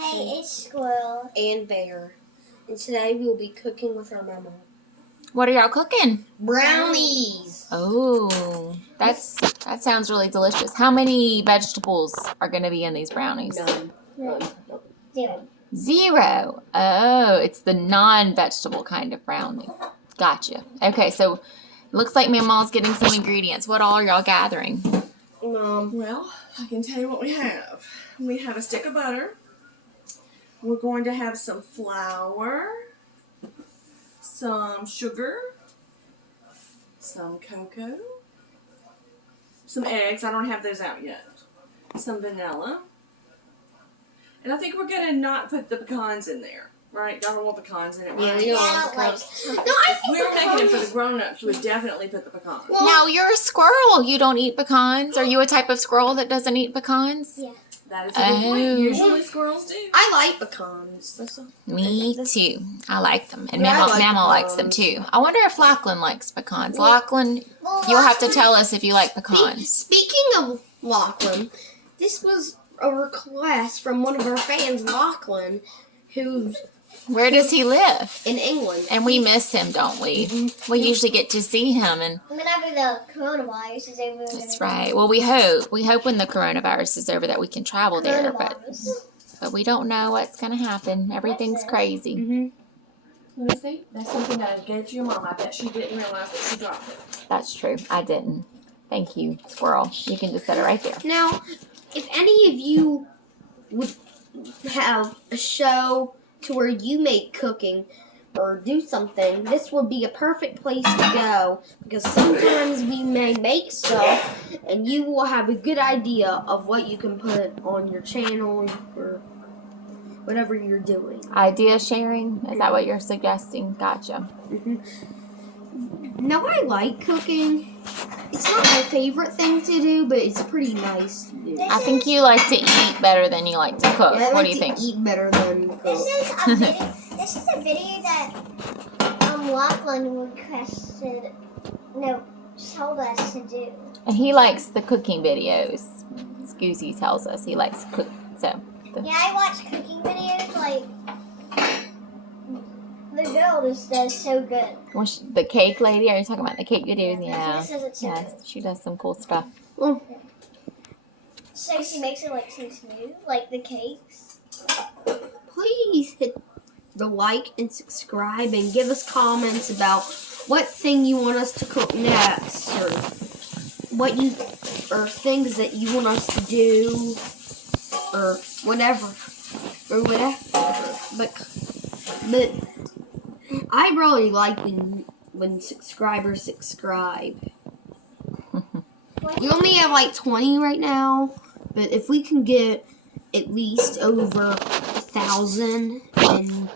Hey, it's Squirrel. And Bear. And today we will be cooking with our mama. What are y'all cooking? Brownies! Oh, that sounds really delicious. How many vegetables are going to be in these brownies? None. Zero. 0. Oh, it's the non-vegetable kind of brownie. Gotcha. Okay, so looks like Mamaw's getting some ingredients. What all are y'all gathering? Well, I can tell you what we have. We have a stick of butter. We're going to have some flour, some sugar, some cocoa, some eggs. I don't have those out yet. Some vanilla. And I think we're going to not put the pecans in there. Right? Y'all don't want pecans in it, right? Yeah, we don't want pecans. No, If we were making it for the grown-ups, we would definitely put the pecans. Now, you're a squirrel. You don't eat pecans. Are you a type of squirrel that doesn't eat pecans? Yeah. That is a good point. Usually squirrels do. I like pecans. Me too. I like them. And Yeah, I like Mamaw likes them too. I wonder if Lachlan likes pecans. Lachlan, you'll have to tell us if you like pecans. Speaking of Lachlan, this was a request from one of our fans, Lachlan, who's Where does he live? in England. And we miss him, don't we? We usually get to see him, and Whenever the coronavirus is over. that's right. Well, we hope when the coronavirus is over that we can travel there, but we don't know what's going to happen. Everything's crazy. Let me see. That's something that I gave to your mom. I bet she didn't realize that she dropped it. That's true. I didn't. Thank you, squirrel. You can just set it right there. Now, if any of you would have a show to where you make cooking or do something, this would be a perfect place to go, because sometimes we may make stuff and you will have a good idea of what you can put on your channel or whatever you're doing. Idea sharing? Is that what you're suggesting? Gotcha. Now, I like cooking. It's not my favorite thing to do, but it's pretty nice to do. I think you like to eat better than you like to cook. Yeah, I What like do you think? to eat better than cook. This is a video. This is a video that Lachlan requested. No, told us to do. And he likes the cooking videos. Scoozy tells us he likes to cook. So Yeah, I watch cooking videos. Like the girl just does so good. the cake lady, are you talking about the cake videos? Yeah. She does it so Yes, good. she does some cool stuff. Well, So she makes it like so smooth, like the cakes. please hit the like and subscribe and give us comments about what thing you want us to cook next, or or things that you want us to do, or whatever. But I really like when subscribers subscribe. We only have like 20 right now, but if we can get at least over 1,000 and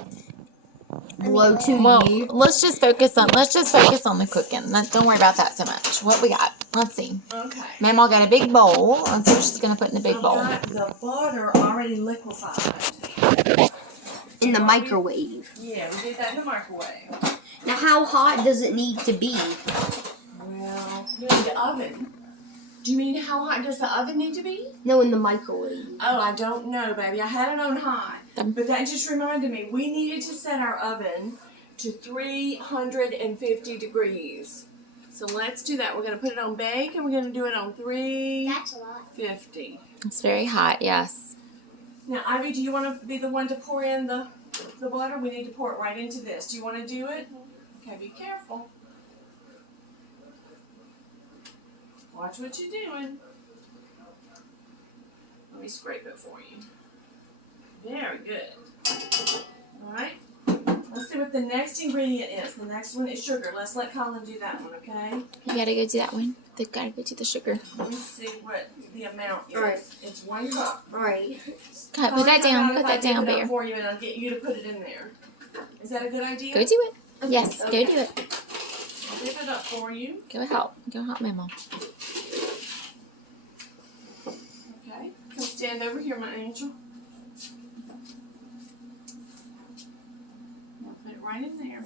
below 2 Well, years. let's just focus on the cooking. Don't worry about that so much. What we got? Let's see. Okay. Mamaw got a big bowl. Let's see what she's gonna put in the big bowl. I've got the butter already liquefied. In the microwave. Yeah, we did that in the microwave. Now, how hot does it need to be? Well, in the oven. Do you mean how hot does the oven need to be? No, in the microwave. Oh, I don't know, baby. I had it on high. But that just reminded me, we needed to set our oven to 350 degrees. So let's do that. We're going to put it on bake, and we're going to do it on 350. That's a lot. It's very hot. Yes. Now, Ivy, do you want to be the one to pour in the butter? We need to pour it right into this. Do you want to do it? Okay, be careful. Watch what you're doing. Let me scrape it for you. Very good. Alright. Let's see what the next ingredient is. The next one is sugar. Let's let Colin do that one, okay? You gotta go do that one. They've gotta go do the sugar. Let me see what the amount is. Alright. It's 1 cup. Alright. God, put that down. Put that down, Bear. Bear. For you, and I'll get you to put it in there. Is that a good idea? Go do it. Yes, Okay. go do it. I'll whip it up for you. Go help. Go help Mamaw. Okay. Come stand over here, my angel. I'll put it right in there.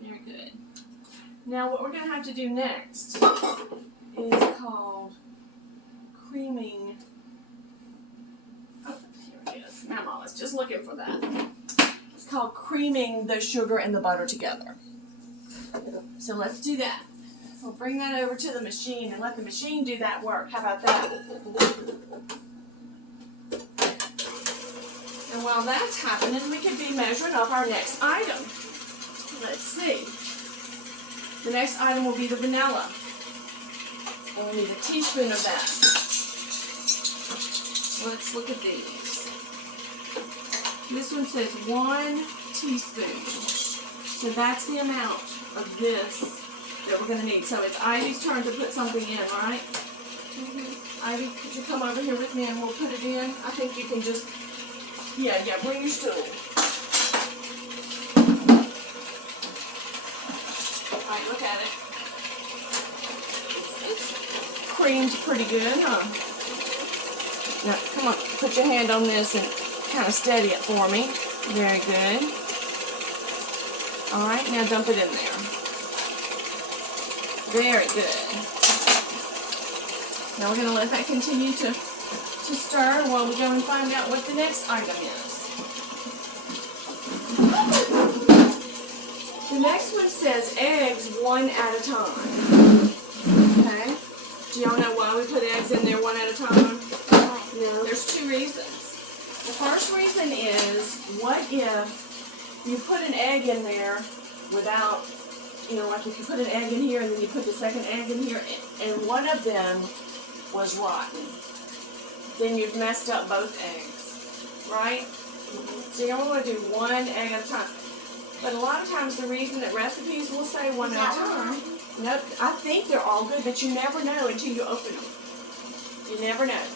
Very good. Now what we're going to have to do next is called creaming. Oh, Just looking for that. It's called creaming the sugar and the butter together. So let's do that. We'll bring that over to the machine and let the machine do that work. How about that? And while that's happening, we could be measuring up our next item. Let's see. The next item will be the vanilla. And we need a teaspoon of that. Let's look at these. This one says 1 teaspoon. So that's the amount of this that we're going to need. So it's Ivy's turn to put something in, right? Ivy, could you come over here with me and we'll put it in? I think you can just, yeah, bring your stool. Alright, look at it. It's creamed pretty good, huh? Now, come on, put your hand on this and kind of steady it for me. Very good. Alright, now dump it in there. Very good. Now we're going to let that continue to stir while we go and find out what the next item is. The next one says eggs 1 at a time. Okay? Do y'all know why we put eggs in there 1 at a time? No. There's 2 reasons. The first reason is, what if you put an egg in there without, like if you put an egg in here and then you put the second egg in here and one of them was rotten, then you've messed up both eggs, right? So you only want to do 1 egg at a time. But a lot of times the reason that recipes will say 1 at a time, nope, I think they're all good, but you never know until you open them. You never know.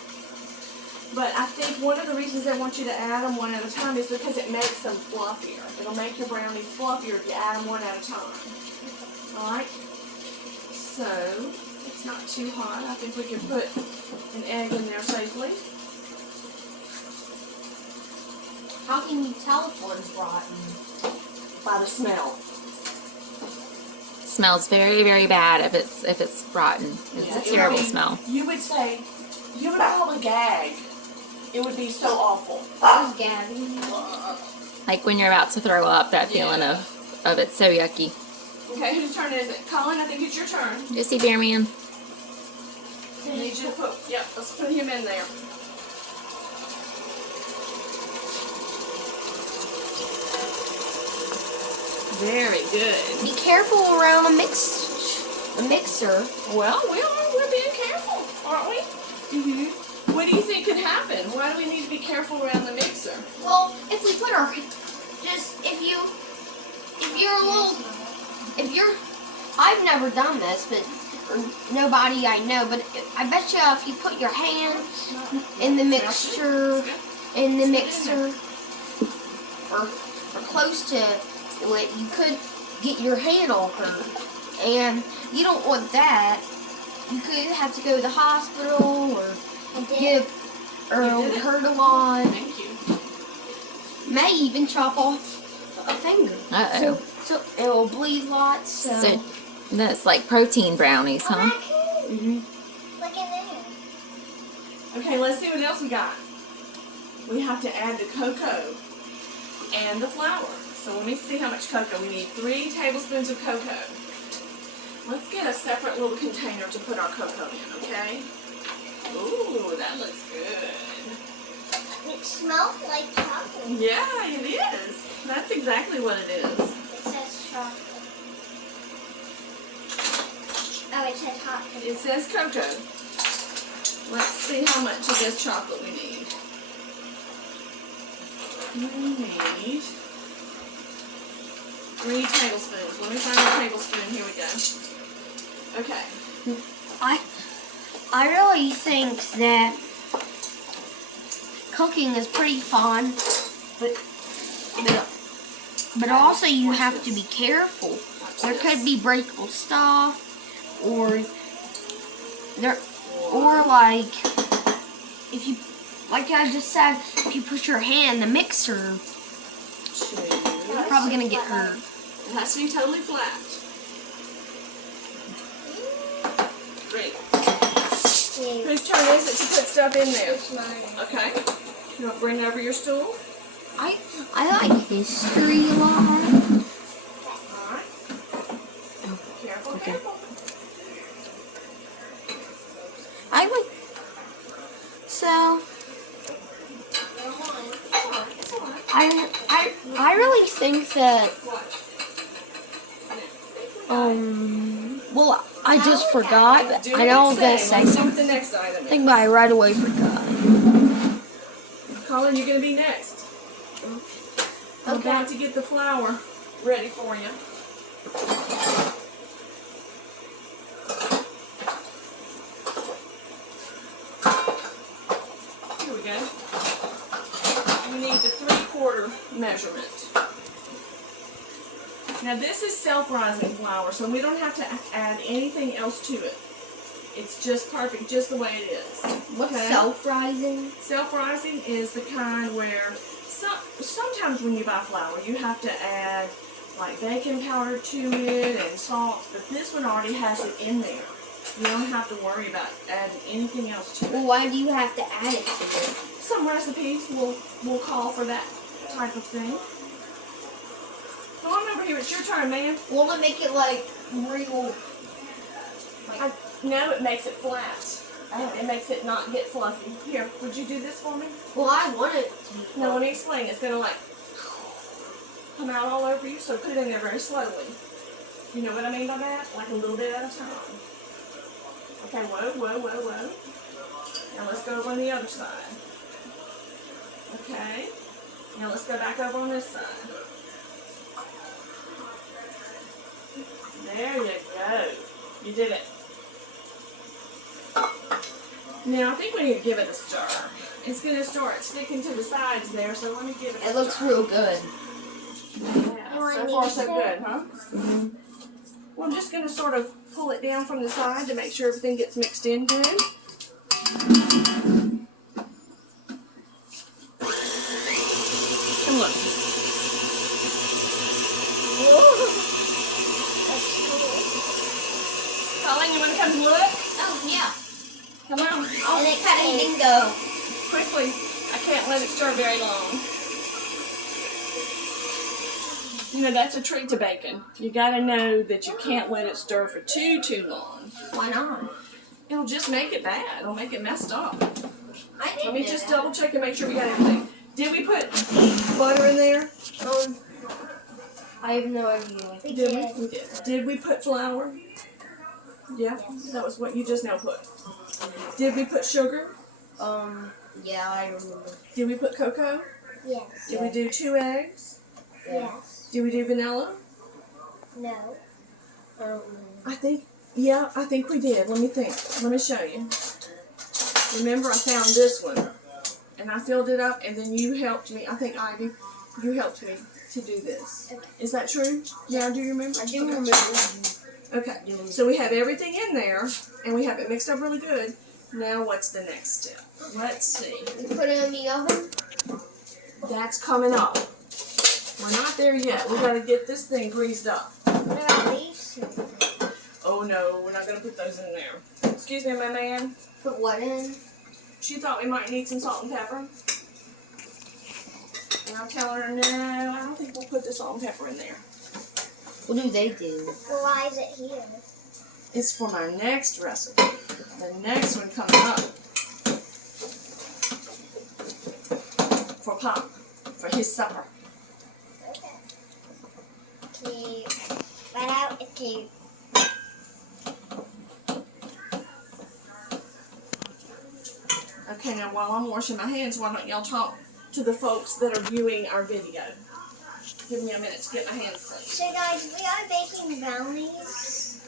But I think one of the reasons they want you to add them 1 at a time is because it makes them fluffier. It'll make your brownies fluffier if you add them 1 at a time. Alright? So, it's not too hot. I think we can put an egg in there safely. How can you tell if one's rotten? By the smell. Smells very, very bad if it's rotten. It's a terrible smell. You would probably gag. It would be so awful. Who's gagging? Like when you're about to throw up, that feeling of it's so yucky. Okay, whose turn is it? Colin, I think it's your turn. Jesse Bearman. I need you to put, let's put him in there. Very good. Be careful around a mixer. Well, we're being careful, aren't we? Mm-hmm. What do you think could happen? Why do we need to be careful around the mixer? Well, if we put I've never done this, but nobody I know, but I bet you if you put your hand in the mixture, or close to it, you could get your hand all hurt, and you don't want that. You could have to go to the hospital, or it would hurt a lot. Thank you. May even chop off a finger. Uh-oh. So it will bleed lots. So that's like protein brownies, huh? Mm-hmm. Look in there. Okay, let's see what else we got. We have to add the cocoa and the flour. So let me see how much cocoa. We need 3 tablespoons of cocoa. Let's get a separate little container to put our cocoa in, okay? Ooh, that looks good. It smells like chocolate. Yeah, it is. That's exactly what it is. It says chocolate. Oh, it says hot cocoa. It says cocoa. Let's see how much of this chocolate we need. We need 3 tablespoons. Let me find a tablespoon. Here we go. Okay. I really think that cooking is pretty fun, but also you have to be careful. There could be breakable stuff, or like if you, like I just said, if you put your hand in the mixer, you're probably gonna get hurt. It has to be totally flat. Great. Whose turn is it to put stuff in there? It's mine. Okay. You want to bring over your stool? I like history a lot. Alright. Careful, Okay. careful. I like so. I really think that well I just forgot. Do I know I was gonna say. say Let's see what the something. next item is. But I right away forgot. Colin, you're going to be next. I'm Okay. about to get the flour ready for you. Here we go. We need the 3/4 measurement. Now this is self-rising flour, so we don't have to add anything else to it. It's just perfect, just the way it is. What's Okay? self-rising? Self-rising is the kind where sometimes when you buy flour, you have to add like baking powder to it and salt, but this one already has it in there. You don't have to worry about adding anything else to Well, it. why do you have to add it to it? Some recipes will call for that type of thing. Come on over here, it's your turn, man. Won't it make it like real? No, it makes it flat. It makes it not get fluffy. Here, would you do this for me? Well, I want it to be. No, let me explain. It's going to like come out all over you, so put it in there very slowly. You know what I mean by that? Like a little bit at a time. Okay, whoa, whoa, whoa, whoa. Now let's go over on the other side. Okay. Now let's go back over on this side. There you go. You did it. Now I think we need to give it a stir. It's going to start sticking to the sides there, so let me give it a It looks stir. real good. Yeah, so far so good, huh? Mm-hmm. Well, I'm just going to sort of pull it down from the side to make sure everything gets mixed in good. And look. Colleen, you want to come look? Oh yeah. Come on. And it kind of didn't go. Quickly. I can't let it stir very long. You know, that's a treat to bacon. You got to know that you can't let it stir for too long. Why not? It'll just make it bad. It'll make it messed up. I didn't Let me know just that. double check and make sure we got everything. Did we put butter in there? I have no idea. We Did did. we? We did. Did we put flour? Yeah, that was what you just now put. Did we put sugar? Yeah, I remember. Did we put cocoa? Yes. Did we do 2 eggs? Yes. Did we do vanilla? No. I don't remember. I think we did. Let me think. Let me show you. Remember, I found this one, and I filled it up, and then you helped me. I think, Ivy, you helped me to do this. Okay. Is that true? Yeah, do you remember? I do Okay. remember. Okay, so we have everything in there, and we have it mixed up really good. Now, what's the next step? Let's see. You put it in the oven? That's coming up. We're not there yet. We got to get this thing greased up. What about these two? Oh no, we're not going to put those in there. Excuse me, my man. Put what in? She thought we might need some salt and pepper. And I'm telling her, no, I don't think we'll put the salt and pepper in there. What do they do? Well, why is it here? It's for my next recipe. The next one coming up. For Pop. For his supper. Okay. Okay. Right out. Okay. Okay, now while I'm washing my hands, why don't y'all talk to the folks that are viewing our video? Give me a minute to get my hands clean. So guys, we are baking brownies.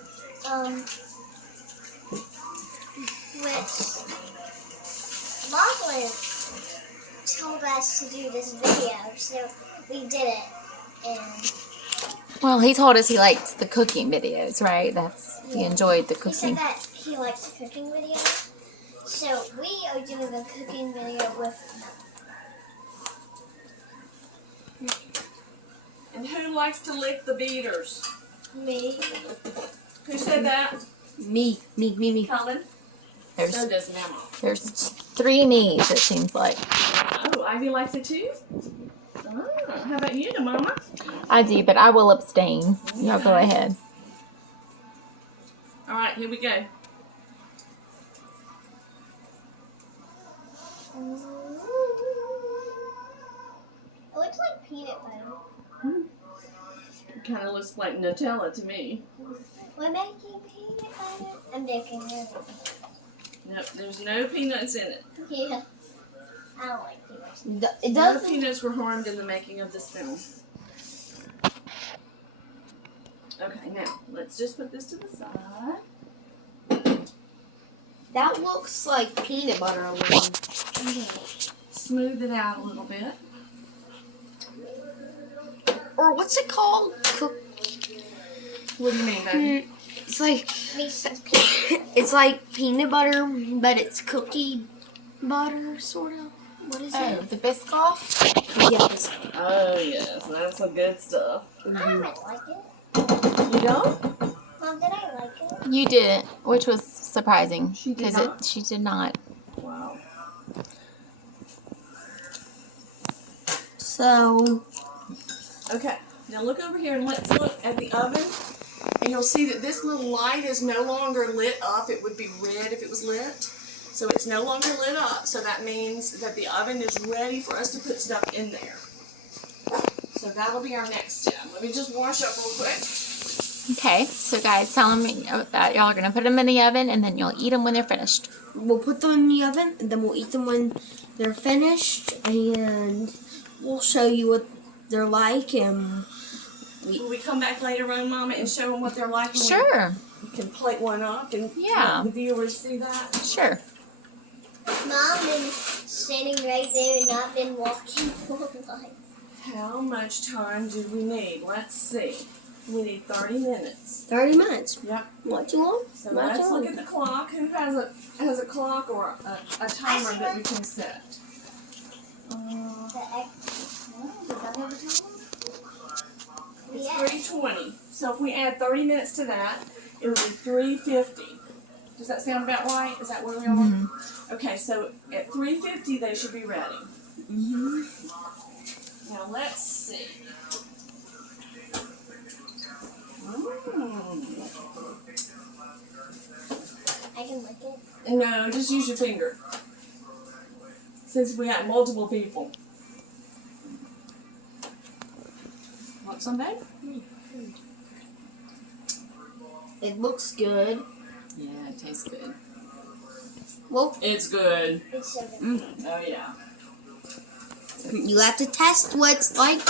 Which Lachlan told us to do this video, so we did it. And Well, he told us he liked the cooking videos, right? He enjoyed the he cooking. said that he likes cooking videos. So we are doing a cooking video with And who likes to lick the beaters? me. Who said that? Me. Colin? There's So does Mamaw. there's 3 me's, it seems like. Oh, Ivy likes it too? How about you, Mama? I do, but I will abstain. Y'all go ahead. All right, here we go. It looks like peanut butter. It kind of looks like Nutella to me. We're making peanut butter. I'm making it. Nope, there's no peanuts in it. Yeah. I don't like peanuts. It No doesn't. peanuts were harmed in the making of this film. Okay, now let's just put this to the side. That looks like peanut butter a little. Smooth it out a little bit. Or what's it called? What do you mean, baby? It's like Reese's it's like peanut butter, but it's cookie butter, sort of. What is Oh, it? the Biscoff? Yes. Oh yes, that's some good stuff. I don't like it. You don't? Mom, did I like it? You didn't, which was surprising. She did Because not? she did not. Wow. So Okay, now look over here and let's look at the oven. And you'll see that this little light is no longer lit up. It would be red if it was lit. So it's no longer lit up. So that means that the oven is ready for us to put stuff in there. So that'll be our next step. Let me just wash up real quick. Okay, so guys, tell them that y'all are going to put them in the oven and then you'll eat them when they're finished. we'll put them in the oven, and then we'll eat them when they're finished, and we'll show you what they're like, and Will we come back later on, Mama, and show them what they're like? And Sure, We can plate one up and Yeah. let the viewers see that. sure. Mom been standing right there and not been walking for like. How much time do we need? Let's see. We need 30 minutes. 30 minutes. Yep. Not too long. So Not let's too look long. at the clock. Who has a clock or a timer that we can set? The Does that have a timer? It's Yeah. 3:20. So if we add 30 minutes to that, it would be 3:50. Does that sound about right? Is that where we are? Mm-hmm. Okay, so at 3:50 they should be ready. Now let's see. I can lick it. No, just use your finger. Since we have multiple people. Want some, babe? It looks good. Yeah, it tastes good. Well, It's good. It's so good. Oh yeah. you have to test what it's like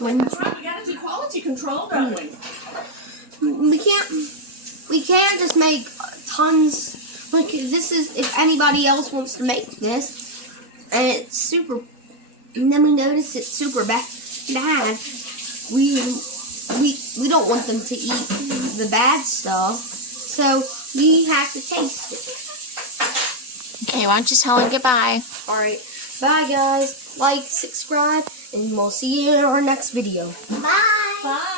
when That's right. We gotta do quality control, don't we? we can't just make tons. Like this is if anybody else wants to make this, and it's super. And then we notice it's super bad. We don't want them to eat the bad stuff, so we have to taste it. Okay, why don't you tell them goodbye? All right, bye guys. Like, subscribe, and we'll see you in our next video. Bye. Bye.